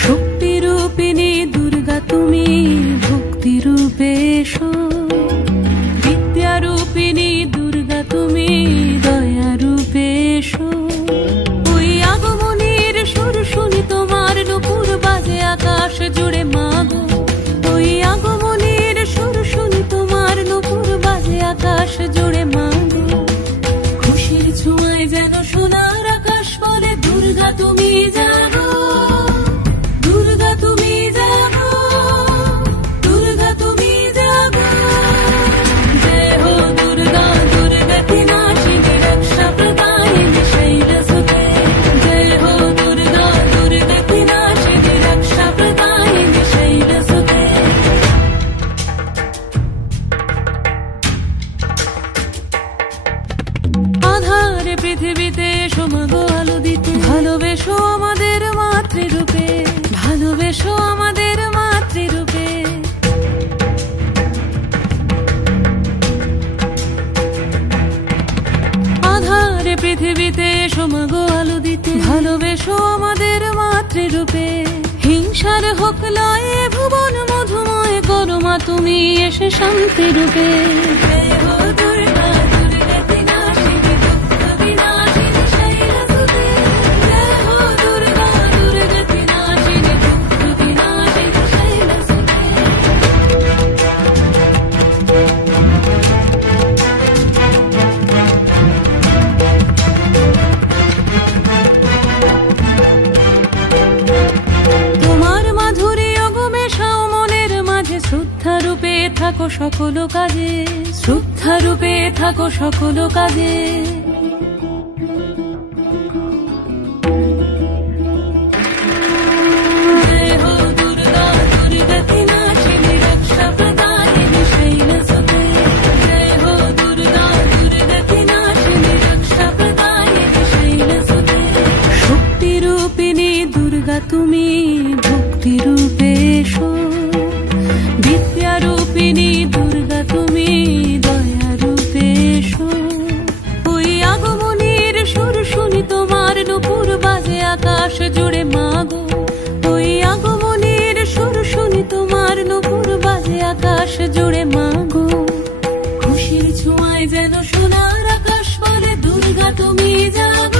শক্তি রূপিণী দুর্গা তুমি ভক্তি রূপে এসো, বিদ্যা রূপিণী দুর্গা তুমি দয়া রূপে এসো। ওই আগমনের সুর শুনি তোমার নুপুর বাজে আকাশ জুড়ে মাগো, ওই আগমনের সুর শুনি তোমার নুপুর বাজে আকাশ জুড়ে মাগো। খুশির ছোঁয়ায় যেন সোনার আকাশ বলে দুর্গা তুমি জাগো, দুর্গা তুমি জাগো, দুর্গা তুমি জাগো। জয় হো দুর্গা দুর্গা বিনাশিনী রক্ষা প্রদায়িনী শৈলসুতে, জয় হো দুর্গা দুর্গা বিনাশিনী রক্ষা প্রদায়িনী শৈলসুতে। আধারে পৃথিবীতে এসো মাগো আলো দিতে, ভালোবেসো আমাদের মাতৃরূপে, ভালোবেসো আমাদের মাতৃরূপে। আধারে পৃথিবীতে এসো মাগো আলো দিতে, ভালোবেসো আমাদের মাতৃরূপে। হিংসার হোক লয়ে ভুবন মধুময় করো মা তুমি এসে শান্তি রূপে। জয় হো দুর্গা দুর্গা বিনাশিনী দুঃখ বিনাশিনী শৈলসুতে, জয় হো দুর্গা দুর্গা বিনাশিনী দুঃখ বিনাশিনী শৈলসুতে। তোমার মাধুরী অগমেশাও মনের মাঝে, শ্রদ্ধা রূপে থাকো সকল কাজে, শ্রদ্ধা রূপে থাকো সকল কাজে। জয় হো দুর্গা দুর্গা বিনাশিনী রক্ষা প্রদায়িনী শৈলসুতে, জয় হো দুর্গা দুর্গা বিনাশিনী রক্ষা প্রদায়িনী শৈলসুতে। শক্তি রূপিণী দুর্গা তুমি ভক্তি রূপে এসো, বিদ্যা রূপিণী দুর্গা তুমি দয়া রূপে এসো। ওই আগমনের সুর শুনি তোমার নুপুর বাজে আকাশ জুড়ে মাগো, ওই আগমনের সুর শুনি তোমার নুপুর বাজে আকাশ জুড়ে মাগো। খুশির ছোঁয়ায় যেন সোনার আকাশ বলে দুর্গা তুমি জাগো।